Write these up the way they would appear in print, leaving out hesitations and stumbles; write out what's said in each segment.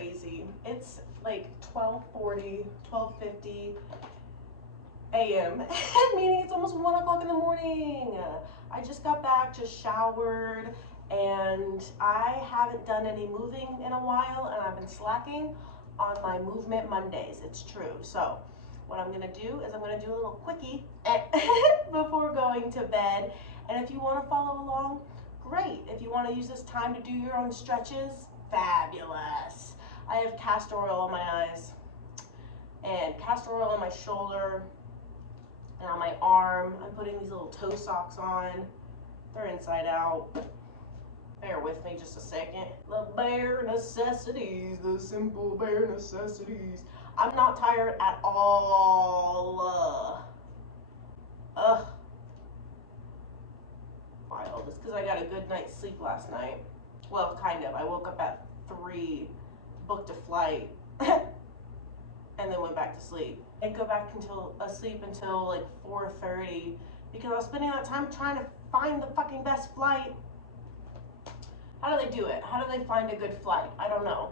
crazy. It's like 12:40, 12:50 a.m. meaning it's almost 1 o'clock in the morning. I just got back, just showered, and I haven't done any moving in a while, and I've been slacking on my movement Mondays. It's true. So what I'm gonna do is I'm gonna do a little quickie before going to bed. And if you want to follow along, great. If you want to use this time to do your own stretches, fabulous. I have castor oil on my eyes and castor oil on my shoulder and on my arm. I'm putting these little toe socks on. They're inside out. Bear with me just a second. The bare necessities, the simple bare necessities. I'm not tired at all. Wild. It's because I got a good night's sleep last night. Well, kind of. I woke up at 3, booked a flight, and then went back to sleep. I didn't go back asleep until like 4:30 because I was spending that time trying to find the fucking best flight. How do they do it? How do they find a good flight? I don't know.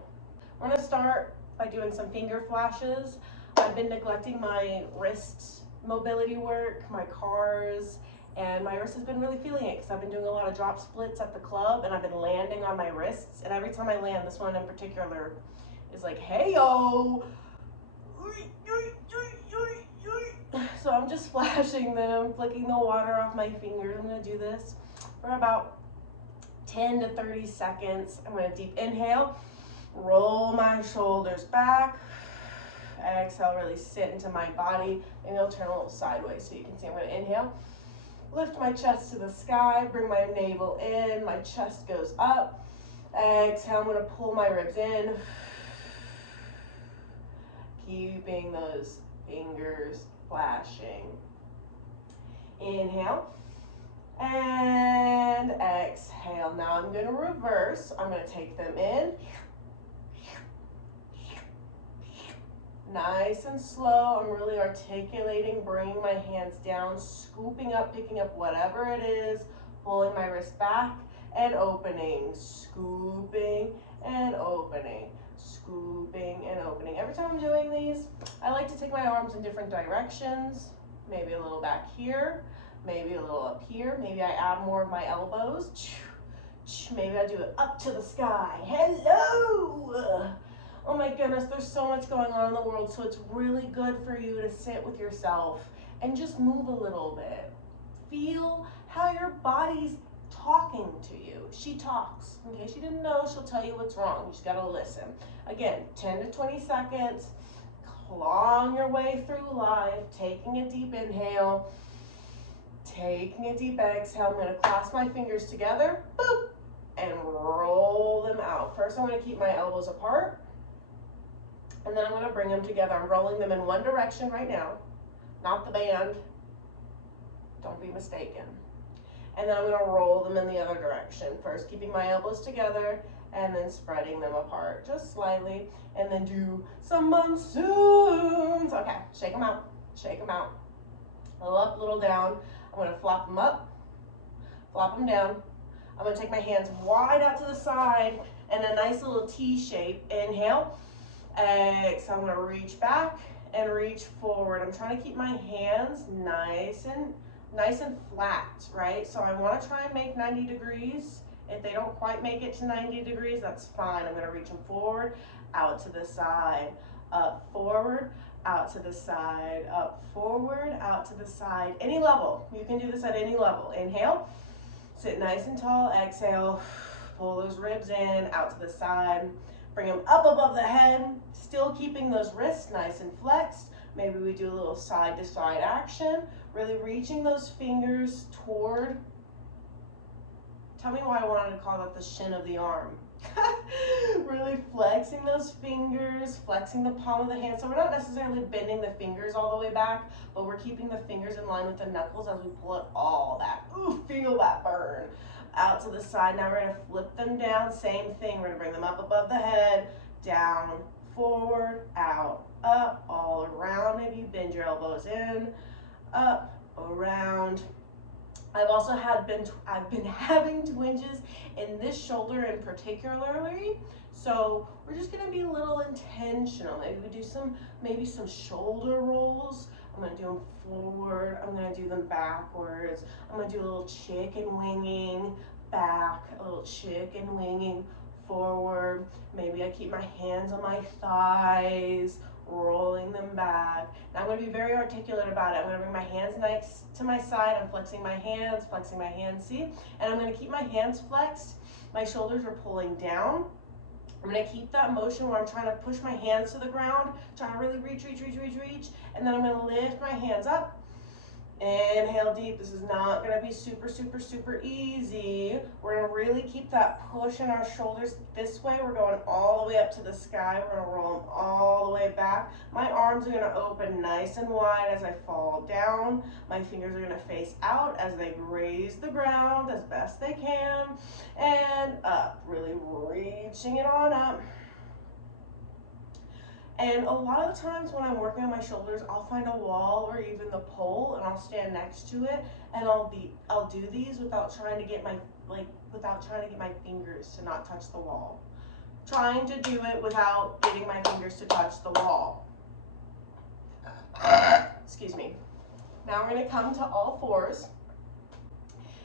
We're gonna start by doing some finger flashes. I've been neglecting my wrist mobility work, my cars, and my wrist has been really feeling it because I've been doing a lot of drop splits at the club and I've been landing on my wrists, and every time I land, this one in particular is like, hey yo! So I'm just flashing them, flicking the water off my fingers. I'm gonna do this for about 10 to 30 seconds. I'm gonna deep inhale, roll my shoulders back, exhale, really sit into my body. Maybe I'll turn a little sideways so you can see. I'm gonna inhale, lift my chest to the sky, bring my navel in, my chest goes up. Exhale, I'm gonna pull my ribs in, keeping those fingers flashing. Inhale and exhale. Now I'm going to reverse. I'm going to take them in. Nice and slow. I'm really articulating, bringing my hands down, scooping up, picking up whatever it is, pulling my wrist back and opening, scooping and opening, scooping and opening. Every time I'm doing these, I like to take my arms in different directions, maybe a little back here, maybe a little up here, maybe I add more of my elbows, maybe I do it up to the sky. Hello! Oh my goodness, there's so much going on in the world, so it's really good for you to sit with yourself and just move a little bit. Feel how your body's talking to you. She talks. In case you didn't know, she'll tell you what's wrong. You just gotta listen. Again, 10 to 20 seconds, clawing your way through life, taking a deep inhale, taking a deep exhale. I'm gonna clasp my fingers together, boop, and roll them out. First, I'm gonna keep my elbows apart, and then I'm gonna bring them together. I'm rolling them in one direction right now, not the band. Don't be mistaken. And then I'm gonna roll them in the other direction. First, keeping my elbows together, and then spreading them apart just slightly, and then do some monsoons. Okay, shake them out, shake them out. A little up, a little down. I'm gonna flop them up, flop them down. I'm gonna take my hands wide out to the side and a nice little T shape. Inhale, exhale. I'm gonna reach back and reach forward. I'm trying to keep my hands nice and flat, right? So I want to try and make 90 degrees. If they don't quite make it to 90 degrees, that's fine. I'm going to reach them forward, out to the side, up, forward, out to the side, up, forward, out to the side. Any level. You can do this at any level. Inhale, sit nice and tall. Exhale, pull those ribs in, out to the side. Bring them up above the head, still keeping those wrists nice and flexed. Maybe we do a little side to side action, really reaching those fingers toward, tell me why I wanted to call that the shin of the arm. Really flexing those fingers, flexing the palm of the hand. So we're not necessarily bending the fingers all the way back, but we're keeping the fingers in line with the knuckles as we pull it all back. Ooh, feel that burn. Out to the side. Now we're going to flip them down. Same thing. We're going to bring them up above the head, down, forward, out, up, all around. Maybe you bend your elbows in, up, around. I've been having twinges in this shoulder in particularly, So we're just gonna be a little intentional. Maybe we do maybe some shoulder rolls. I'm gonna do them forward, I'm gonna do them backwards. I'm gonna do a little chicken winging back, a little chicken winging forward. Maybe I keep my hands on my thighs, rolling them back. Now I'm gonna be very articulate about it. I'm gonna bring my hands next to my side. I'm flexing my hands, see? And I'm gonna keep my hands flexed. My shoulders are pulling down. I'm gonna keep that motion where I'm trying to push my hands to the ground, trying to really reach, and then I'm gonna lift my hands up. Inhale deep. This is not gonna be super easy. We're gonna really keep that push in our shoulders this way. We're going all the way up to the sky. We're gonna roll them all the way back. My arms are gonna open nice and wide as I fall down. My fingers are gonna face out as they graze the ground as best they can. And up, really reaching it on up. And a lot of the times when I'm working on my shoulders, I'll find a wall or even the pole, and I'll stand next to it, and I'll do these without trying to get my fingers to not touch the wall. Trying to do it without getting my fingers to touch the wall. Excuse me. Now we're going to come to all fours.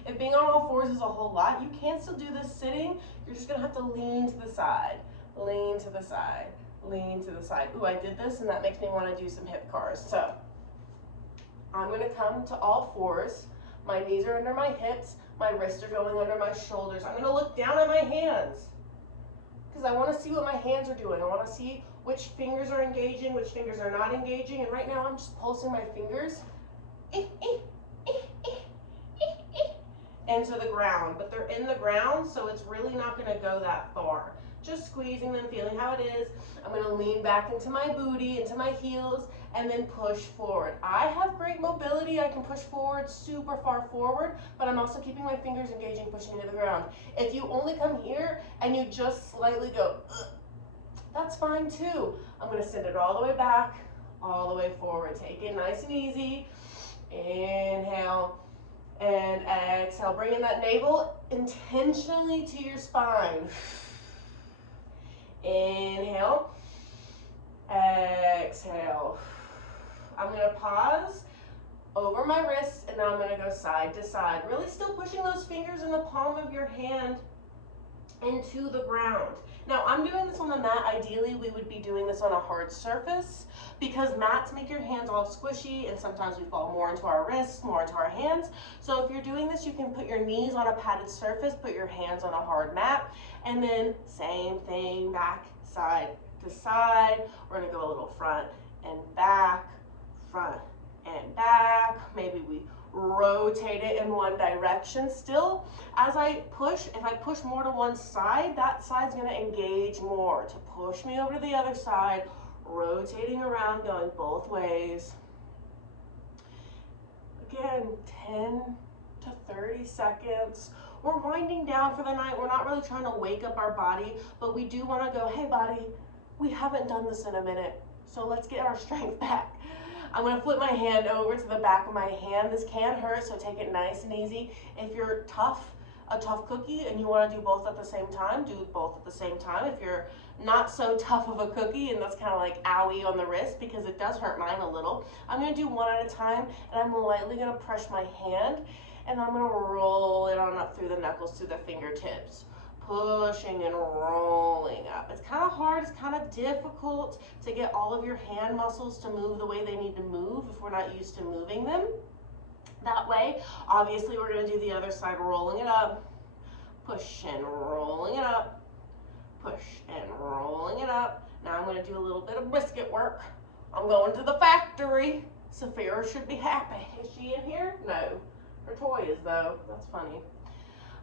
If being on all fours is a whole lot, you can still do this sitting. You're just going to have to lean to the side, lean to the side. Lean to the side. Ooh, I did this and that makes me want to do some hip cars. So I'm going to come to all fours. My knees are under my hips. My wrists are going under my shoulders. I'm going to look down at my hands because I want to see what my hands are doing. I want to see which fingers are engaging, which fingers are not engaging. And right now I'm just pulsing my fingers into the ground, but they're in the ground, so it's really not going to go that far. Just squeezing them, feeling how it is. I'm going to lean back into my booty, into my heels, and then push forward. I have great mobility. I can push forward, super far forward, but I'm also keeping my fingers engaging, pushing into the ground. If you only come here and you just slightly go, ugh, that's fine too. I'm going to send it all the way back, all the way forward. Take it nice and easy. Inhale. And exhale, bringing that navel intentionally to your spine. Inhale, exhale. I'm going to pause over my wrists, and now I'm going to go side to side. Really still pushing those fingers in the palm of your hand into the ground. Now I'm doing this on the mat. Ideally we would be doing this on a hard surface because mats make your hands all squishy and sometimes we fall more into our wrists, more into our hands. So if you're doing this, you can put your knees on a padded surface, put your hands on a hard mat, and then same thing, back, side to side. We're gonna go a little front and back, maybe we rotate it in one direction. Still, as I push, if I push more to one side, that side's going to engage more to push me over to the other side, rotating around, going both ways. Again, 10 to 30 seconds. We're winding down for the night. We're not really trying to wake up our body, but we do want to go, hey body, we haven't done this in a minute, so let's get our strength back. I'm going to flip my hand over to the back of my hand. This can hurt, so take it nice and easy. If you're a tough cookie and you want to do both at the same time, do both at the same time. If you're not so tough of a cookie and that's kind of like owie on the wrist, because it does hurt mine a little, I'm going to do one at a time, and I'm lightly going to press my hand, and I'm going to roll it on up through the knuckles to the fingertips. Pushing and rolling up. It's kind of hard, it's kind of difficult to get all of your hand muscles to move the way they need to move if we're not used to moving them that way. Obviously, we're going to do the other side, rolling it up, push and rolling it up, push and rolling it up. Now I'm going to do a little bit of brisket work. I'm going to the factory. Saphira should be happy. Is she in here? No. Her toy is though. That's funny.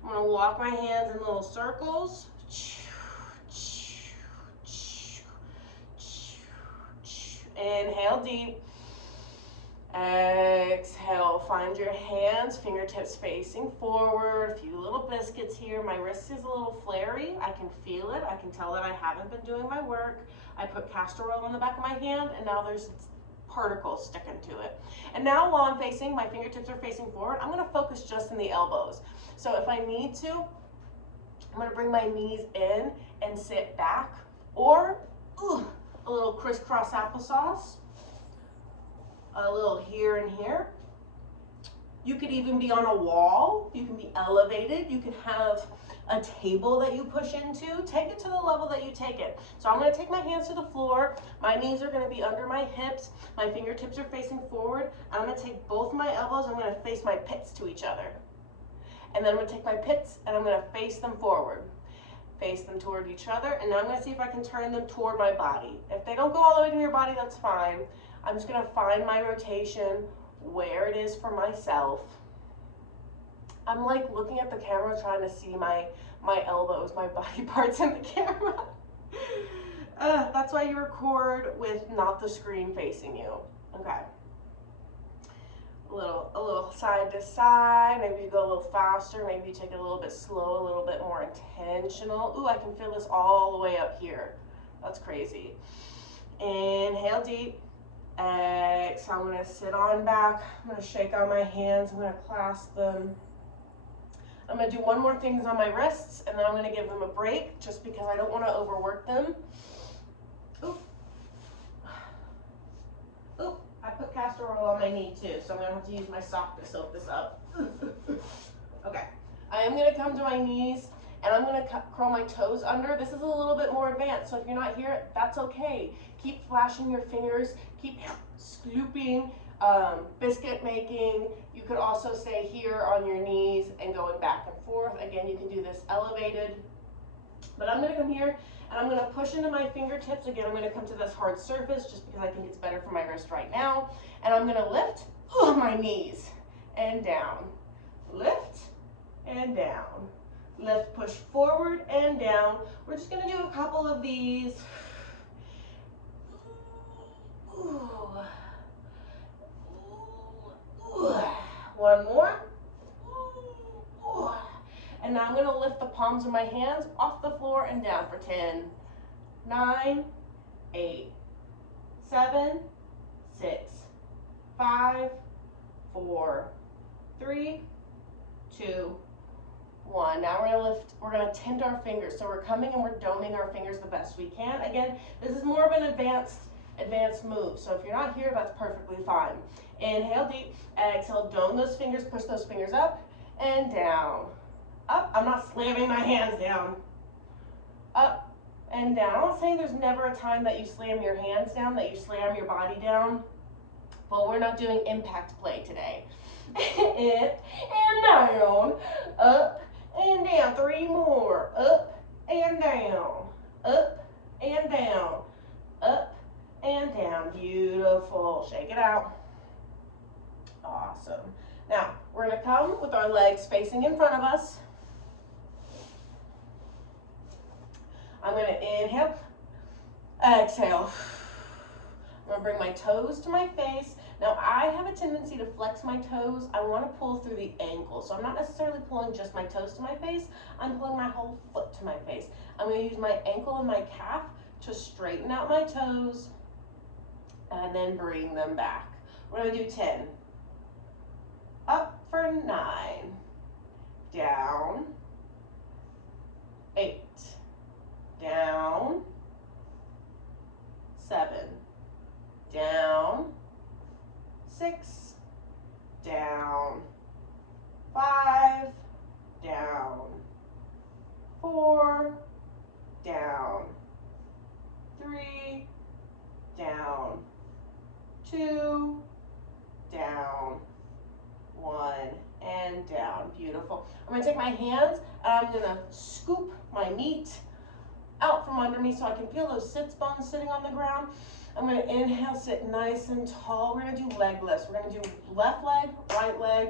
I'm going to walk my hands in little circles. Inhale deep. Exhale. Find your hands, fingertips facing forward. A few little biscuits here. My wrist is a little flary. I can feel it. I can tell that I haven't been doing my work. I put castor oil on the back of my hand, and now there's particles sticking to it. And now while I'm facing, my fingertips are facing forward, I'm going to focus just in the elbows. So if I need to, I'm gonna bring my knees in and sit back, or a little crisscross applesauce, a little here and here. You could even be on a wall. You can be elevated. You can have a table that you push into. Take it to the level that you take it. So I'm going to take my hands to the floor. My knees are going to be under my hips. My fingertips are facing forward. I'm going to take both my elbows. I'm going to face my pits to each other. And then I'm going to take my pits and I'm going to face them forward. Face them toward each other. And now I'm going to see if I can turn them toward my body. If they don't go all the way to your body, that's fine. I'm just going to find my rotation where it is for myself. I'm like looking at the camera trying to see my elbows, my body parts in the camera. That's why you record with not the screen facing you. Okay. A little side to side. Maybe you go a little faster. Maybe you take it a little bit slow, a little bit more intentional. Ooh, I can feel this all the way up here. That's crazy. Inhale deep. Exhale, I'm going to sit on back. I'm going to shake out my hands. I'm going to clasp them. I'm going to do one more thing on my wrists, and then I'm going to give them a break just because I don't want to overwork them. Oop. Oop. I put castor oil on my knee too, so I'm going to have to use my sock to soak this up. Okay. I am going to come to my knees, and I'm going to curl my toes under. This is a little bit more advanced, so if you're not here, that's okay. Keep flashing your fingers. Keep scooping, biscuit making. You could also stay here on your knees and going back and forth. Again, you can do this elevated. But I'm going to come here and I'm going to push into my fingertips. Again, I'm going to come to this hard surface just because I think it's better for my wrist right now. And I'm going to lift my knees and down. Lift and down. Lift, push forward and down. We're just going to do a couple of these. Ooh. Ooh. One more. Ooh. And now I'm going to lift the palms of my hands off the floor and down for 10, 9, 8, 7, 6, 5, 4, 3, 2, 1. Now we're going to tend our fingers. So we're coming and we're doming our fingers the best we can. Again, this is more of an advanced move. So if you're not here, that's perfectly fine. Inhale deep, exhale, dome those fingers, push those fingers up and down. Up, I'm not slamming my hands down. Up and down. I'm not saying there's never a time that you slam your hands down, that you slam your body down, but we're not doing impact play today. And down, up and down. 3 more, up and down, up and down, up and down. Beautiful. Shake it out. Awesome. Now, we're going to come with our legs facing in front of us. I'm going to inhale, exhale. I'm going to bring my toes to my face. Now, I have a tendency to flex my toes. I want to pull through the ankle. So I'm not necessarily pulling just my toes to my face. I'm pulling my whole foot to my face. I'm going to use my ankle and my calf to straighten out my toes and then bring them back. We're going to do 10. Up for 9. Down. 8. Down. 7. Down. 6. Down. 5. Down. 4. Down. 3. Down. 2. Down. 1 and down. Beautiful. I'm going to take my hands and I'm going to scoop my meat out from under me so I can feel those sits bones sitting on the ground. I'm going to inhale, sit nice and tall. We're going to do leg lifts. We're going to do left leg, right leg.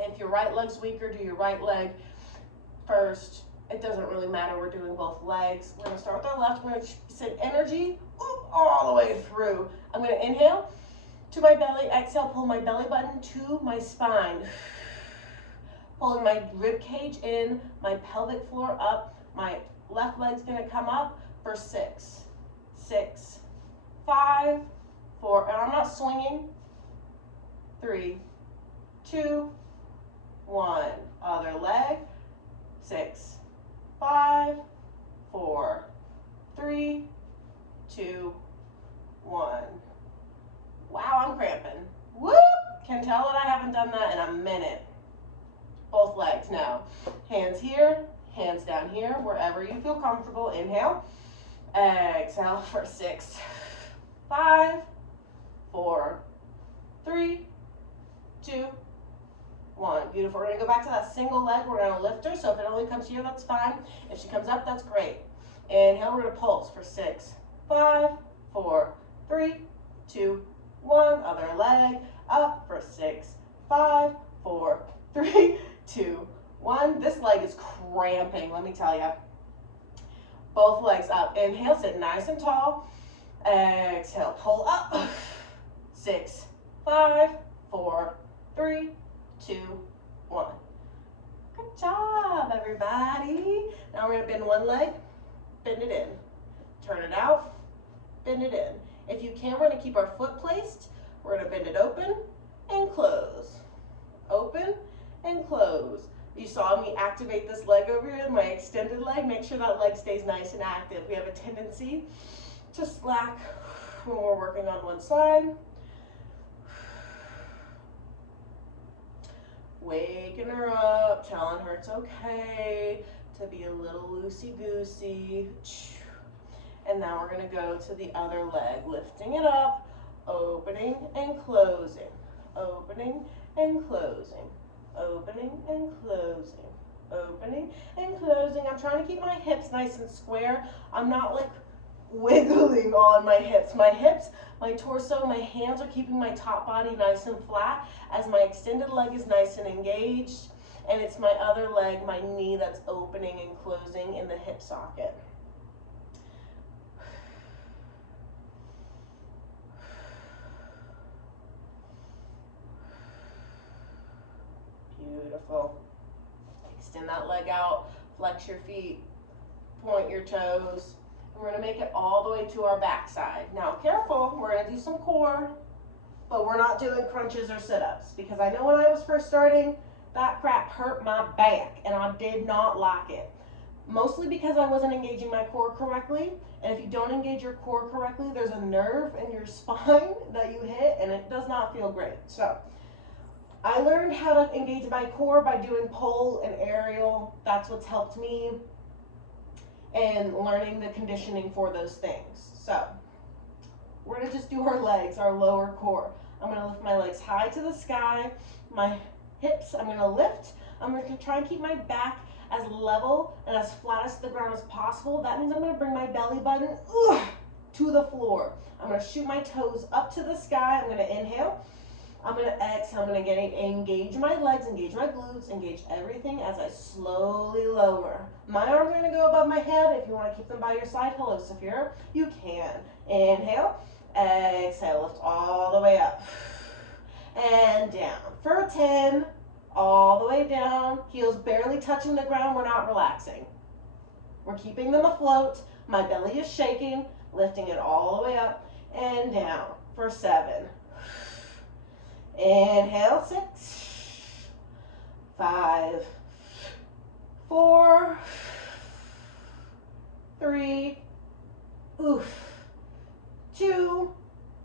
If your right leg's weaker, do your right leg first. It doesn't really matter. We're doing both legs. We're going to start with our left. We're going to send energy all the way through. I'm going to inhale to my belly, exhale, pull my belly button to my spine. Pulling my rib cage in, my pelvic floor up. My left leg's gonna come up for 6, 6, 5, 4, and I'm not swinging. 3, 2, 1. Other leg. 6, 5, 4, 3, 2, 1. Wow, I'm cramping. Whoop! Can tell that I haven't done that in a minute. Both legs now. Hands here, hands down here, wherever you feel comfortable. Inhale. Exhale for 6, 5, 4, 3, 2, 1. Beautiful. We're going to go back to that single leg. We're going to lift her. So if it only comes here, that's fine. If she comes up, that's great. Inhale, we're going to pulse for 6, 5, 4, 3, 2, 1. Other leg up for 6, 5, 4, 3, 2, 1. This leg is cramping, let me tell you. Both legs up. Inhale, sit nice and tall. Exhale, pull up. 6, 5, 4, 3, 2, 1. Good job, everybody. Now we're going to bend one leg, bend it in. Turn it out, bend it in. If you can, we're going to keep our foot placed. We're going to bend it open and close. Open and close. You saw me activate this leg over here, my extended leg. Make sure that leg stays nice and active. We have a tendency to slack when we're working on one side. Waking her up, telling her it's okay to be a little loosey-goosey. And now we're going to go to the other leg, lifting it up, opening and closing, opening and closing, opening and closing, opening and closing. I'm trying to keep my hips nice and square. I'm not like wiggling on my hips. My torso, my hands are keeping my top body nice and flat as my extended leg is nice and engaged. And it's my other leg, my knee, that's opening and closing in the hip socket. Beautiful. Extend that leg out, flex your feet, point your toes. And we're going to make it all the way to our backside. Now, careful, we're going to do some core, but we're not doing crunches or sit-ups, because I know when I was first starting, that crap hurt my back, and I did not like it. Mostly because I wasn't engaging my core correctly, and if you don't engage your core correctly, there's a nerve in your spine that you hit, and it does not feel great. So I learned how to engage my core by doing pole and aerial. That's what's helped me, and learning the conditioning for those things. So we're going to just do our legs, our lower core. I'm going to lift my legs high to the sky. My hips, I'm going to lift. I'm going to try and keep my back as level and as flat as the ground as possible. That means I'm going to bring my belly button to the floor. I'm going to shoot my toes up to the sky. I'm going to inhale. I'm going to exhale. I'm going to engage my legs, engage my glutes, engage everything as I slowly lower. My arms are going to go above my head. If you want to keep them by your side, hello, Saphira, you can. Inhale, exhale, lift all the way up and down for 10, all the way down, heels barely touching the ground. We're not relaxing. We're keeping them afloat. My belly is shaking, lifting it all the way up and down for 7. Inhale, 6, 5, 4, 3, 2,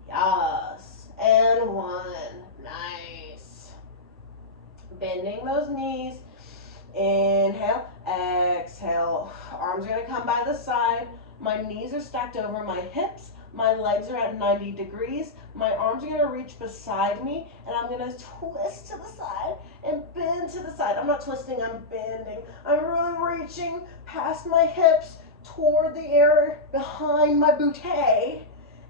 yes, and 1. Nice. Bending those knees. Inhale, exhale. Arms are going to come by the side. My knees are stacked over my hips. My legs are at 90 degrees. My arms are going to reach beside me, and I'm going to twist to the side and bend to the side. I'm not twisting, I'm bending. I'm really reaching past my hips toward the air behind my bootay.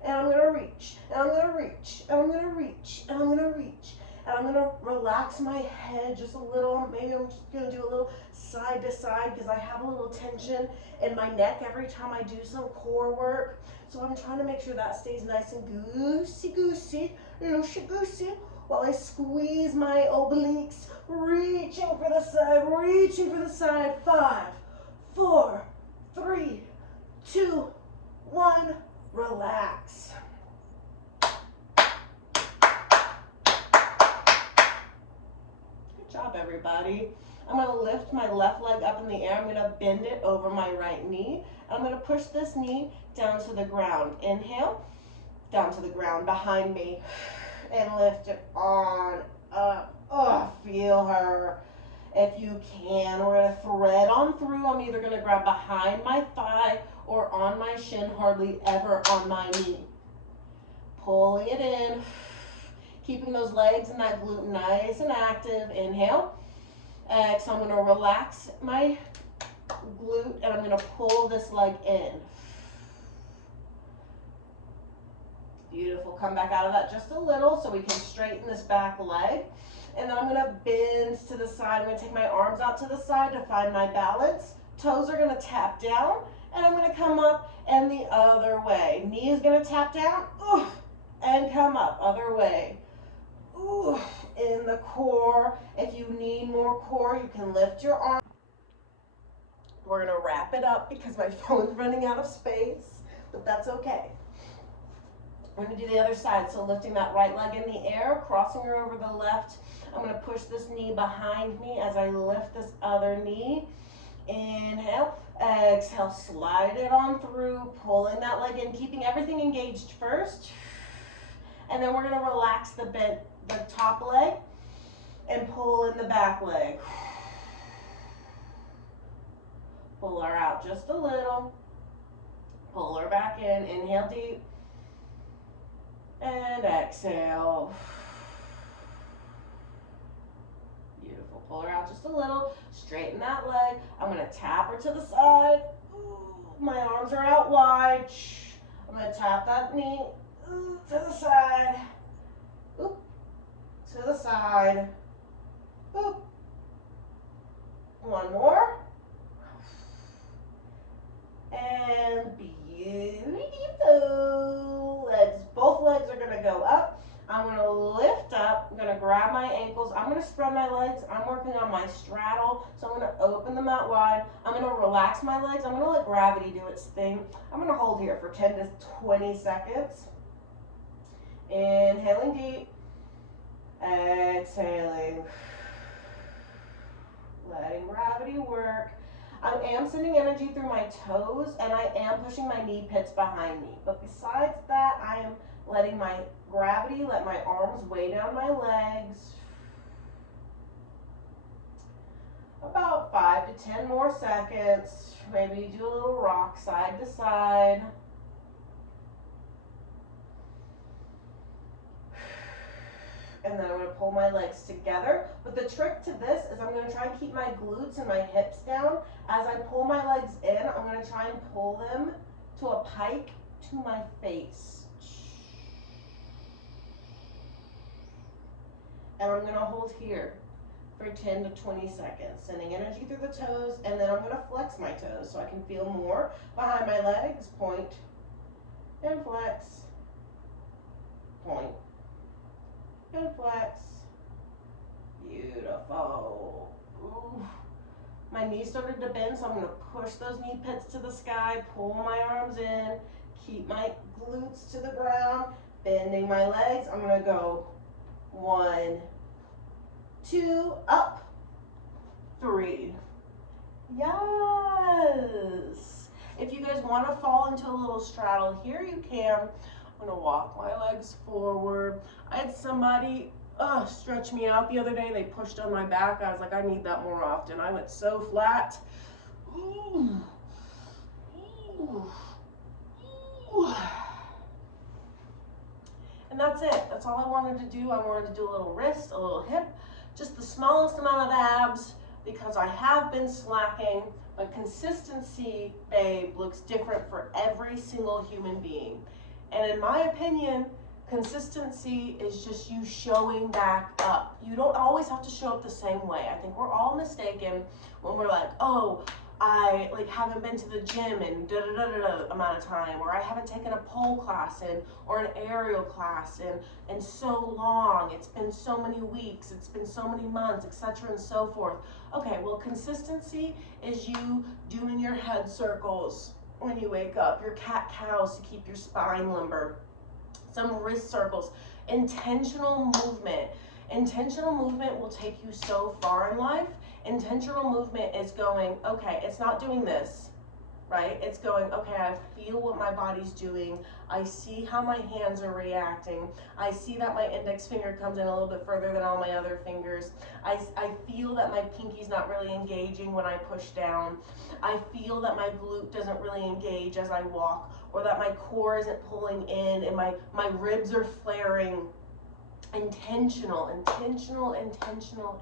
And I'm going to reach, and I'm going to reach, and I'm going to reach, and I'm going to reach. And I'm going to relax my head just a little. Maybe I'm just going to do a little side to side because I have a little tension in my neck every time I do some core work. So I'm trying to make sure that stays nice and goosey-goosey, loosey-goosey, while I squeeze my obliques, reaching for the side, reaching for the side. 5, 4, 3, 2, 1, relax. Good job, everybody. I'm gonna lift my left leg up in the air. I'm gonna bend it over my right knee. I'm gonna push this knee down to the ground. Inhale, down to the ground behind me, and lift it on up. Oh, feel her. If you can, we're gonna thread on through. I'm either gonna grab behind my thigh or on my shin, hardly ever on my knee. Pulling it in, keeping those legs and that glute nice and active. Inhale. Exhale, I'm gonna relax my glute and I'm gonna pull this leg in. Beautiful. Come back out of that just a little so we can straighten this back leg. And then I'm gonna bend to the side. I'm gonna take my arms out to the side to find my balance. Toes are gonna tap down, and I'm gonna come up and the other way. Knee is gonna tap down, and come up, other way. In the core. If you need more core, you can lift your arm. We're gonna wrap it up because my phone's running out of space, but that's okay. We're gonna do the other side. So lifting that right leg in the air, crossing her over the left. I'm gonna push this knee behind me as I lift this other knee. Inhale, exhale, slide it on through, pulling that leg in, keeping everything engaged first. And then we're gonna relax the top leg and pull in the back leg. Pull her out just a little. Pull her back in, inhale deep. And exhale. Beautiful. Pull her out just a little. Straighten that leg. I'm going to tap her to the side. My arms are out wide. I'm going to tap that knee to the side. To the side. One more. And beautiful. Both legs are gonna go up. I'm gonna lift up. I'm gonna grab my ankles. I'm gonna spread my legs. I'm working on my straddle. So I'm gonna open them out wide. I'm gonna relax my legs. I'm gonna let gravity do its thing. I'm gonna hold here for 10 to 20 seconds. Inhaling deep. Exhaling. Letting gravity work. I am sending energy through my toes and I am pushing my knee pits behind me. But besides that, I am letting my gravity, let my arms weigh down my legs. About 5 to 10 more seconds. Maybe do a little rock side to side. And then I'm going to pull my legs together. But the trick to this is I'm going to try and keep my glutes and my hips down. As I pull my legs in, I'm going to try and pull them to a pike to my face. And I'm going to hold here for 10 to 20 seconds, sending energy through the toes, and then I'm going to flex my toes so I can feel more behind my legs. Point and flex, point and flex. Beautiful. Ooh. My knees started to bend, so I'm going to push those knee pits to the sky, pull my arms in, keep my glutes to the ground, bending my legs. I'm going to go 1, 2, up, 3. Yes. If you guys want to fall into a little straddle here, you can. I'm going to walk my legs forward. I had somebody stretch me out the other day. They pushed on my back. I was like, I need that more often. I went so flat. Ooh. Ooh. Ooh. And that's it. That's all I wanted to do. I wanted to do a little wrist, a little hip, just the smallest amount of abs because I have been slacking. But consistency, babe, looks different for every single human being. And in my opinion, consistency is just you showing back up. You don't always have to show up the same way. I think we're all mistaken when we're like, oh, I haven't been to the gym in amount of time, or I haven't taken a pole class in, or an aerial class in so long. It's been so many weeks, it's been so many months, etc. and so forth. Okay, well, consistency is you doing your head circles when you wake up, your cat-cows to keep your spine limber, some wrist circles, intentional movement. Intentional movement will take you so far in life, Intentional movement is going, okay, it's not doing this, right? It's going, okay, I feel what my body's doing. I see how my hands are reacting. I see that my index finger comes in a little bit further than all my other fingers. I feel that my pinky's not really engaging when I push down. I feel that my glute doesn't really engage as I walk, or that my core isn't pulling in and my ribs are flaring. Intentional, intentional, intentional,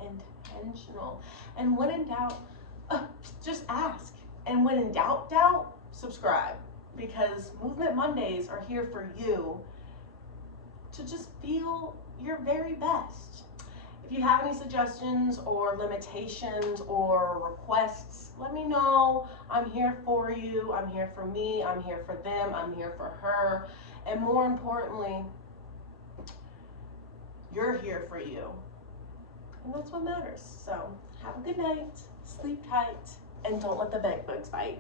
intentional. And when in doubt, just ask. And when in doubt, subscribe. Because Movement Mondays are here for you to just feel your very best. If you have any suggestions or limitations or requests, let me know. I'm here for you. I'm here for me. I'm here for them. I'm here for her. And more importantly, you're here for you. And that's what matters. So have a good night, sleep tight, and don't let the bed bugs bite.